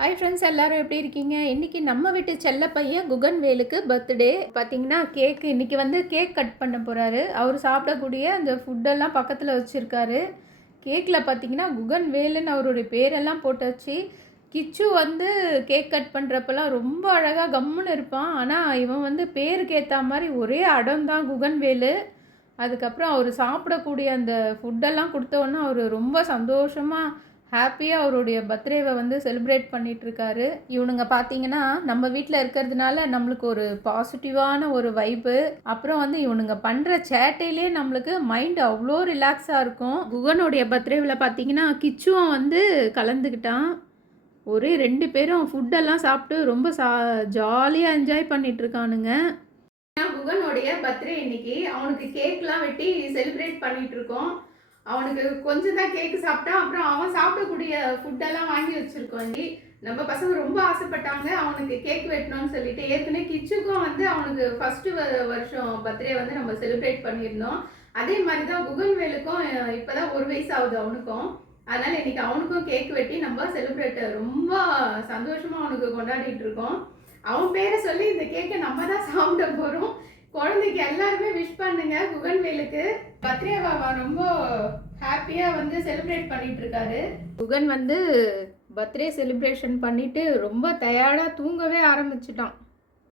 Hi friends, எல்லாரும் எப்படி இருக்கீங்க? இன்றைக்கி நம்ம வீட்டு செல்ல பையன் குகன்வேலுக்கு பர்த்டே. பார்த்தீங்கன்னா இன்றைக்கி வந்து கேக் கட் பண்ண போகிறாரு. அவர் சாப்பிடக்கூடிய அந்த ஃபுட்டெல்லாம் பக்கத்தில் வச்சுருக்காரு. கேக்கில் பார்த்தீங்கன்னா குகன்வேலுன்னு அவருடைய பேரெல்லாம் போட்டாச்சு. கிச்சு வந்து கேக் கட் பண்ணுறப்பெல்லாம் ரொம்ப அழகாக கம்முன்னு இருப்பான். ஆனால் இவன் வந்து பேருக்கு ஏற்ற மாதிரி ஒரே அடம் தான் குகன்வேலு. அதுக்கப்புறம் அவர் சாப்பிடக்கூடிய அந்த ஃபுட்டெல்லாம் கொடுத்தோன்னா அவர் ரொம்ப சந்தோஷமாக ஹாப்பியாக அவருடைய பர்த்டேவை வந்து செலிப்ரேட் பண்ணிகிட்ருக்காரு. இவனுங்க பார்த்தீங்கன்னா நம்ம வீட்டில் இருக்கிறதுனால நம்மளுக்கு ஒரு பாசிட்டிவான ஒரு வைப்பு. அப்புறம் வந்து இவனுங்க பண்ணுற சேட்டையிலே நம்மளுக்கு மைண்ட் அவ்வளோ ரிலாக்ஸாக இருக்கும். குகனுடைய பர்த்டேவில் பார்த்தீங்கன்னா கிச்சுவும் வந்து கலந்துக்கிட்டான். ஒரே 2 பேரும் ஃபுட்டெல்லாம் சாப்பிட்டு ரொம்ப ஜாலியாக என்ஜாய் பண்ணிகிட்ருக்கானுங்க. குகனுடைய பர்த்டே இன்னைக்கு. அவனுக்கு கேக்லாம் வெட்டி செலிப்ரேட் பண்ணிட்டு இருக்கோம். அவனுக்கு கொஞ்சம் தான் கேக்கு சாப்பிட்டான். அப்புறம் அவன் சாப்பிடக்கூடிய ஃபுட்டெல்லாம் வாங்கி வச்சிருக்கோம். நம்ம பசங்க ரொம்ப ஆசைப்பட்டாங்க அவனுக்கு கேக் வெட்டணும்னு சொல்லிட்டு. ஏற்கனவே கிச்சுக்கும் வந்து அவனுக்கு ஃபர்ஸ்ட் வருஷம் பர்த்டே வந்து நம்ம செலிப்ரேட் பண்ணியிருந்தோம். அதே மாதிரி தான் குகன்வேலுக்கும் இப்போதான் 1 வயசு ஆகுது அவனுக்கும். அதனால இன்னைக்கு அவனுக்கும் கேக் வெட்டி நம்ம செலிப்ரேட் ரொம்ப சந்தோஷமா அவனுக்கு கொண்டாடிட்டு இருக்கோம். அவன் பேரை சொல்லி இந்த கேக்கை நம்ம தான் சாப்பிட போகிறோம். குழந்தைக்கு எல்லாருமே விஷ் பண்ணுங்க. குகன்வேலுக்கு பர்த்டேவை ரொம்ப ஹாப்பியாக வந்து செலிப்ரேட் பண்ணிட்டு இருக்காரு. குகன் வந்து பர்த்டே செலிப்ரேஷன் பண்ணிட்டு ரொம்ப டயர்டாக தூங்கவே ஆரம்பிச்சிட்டான்.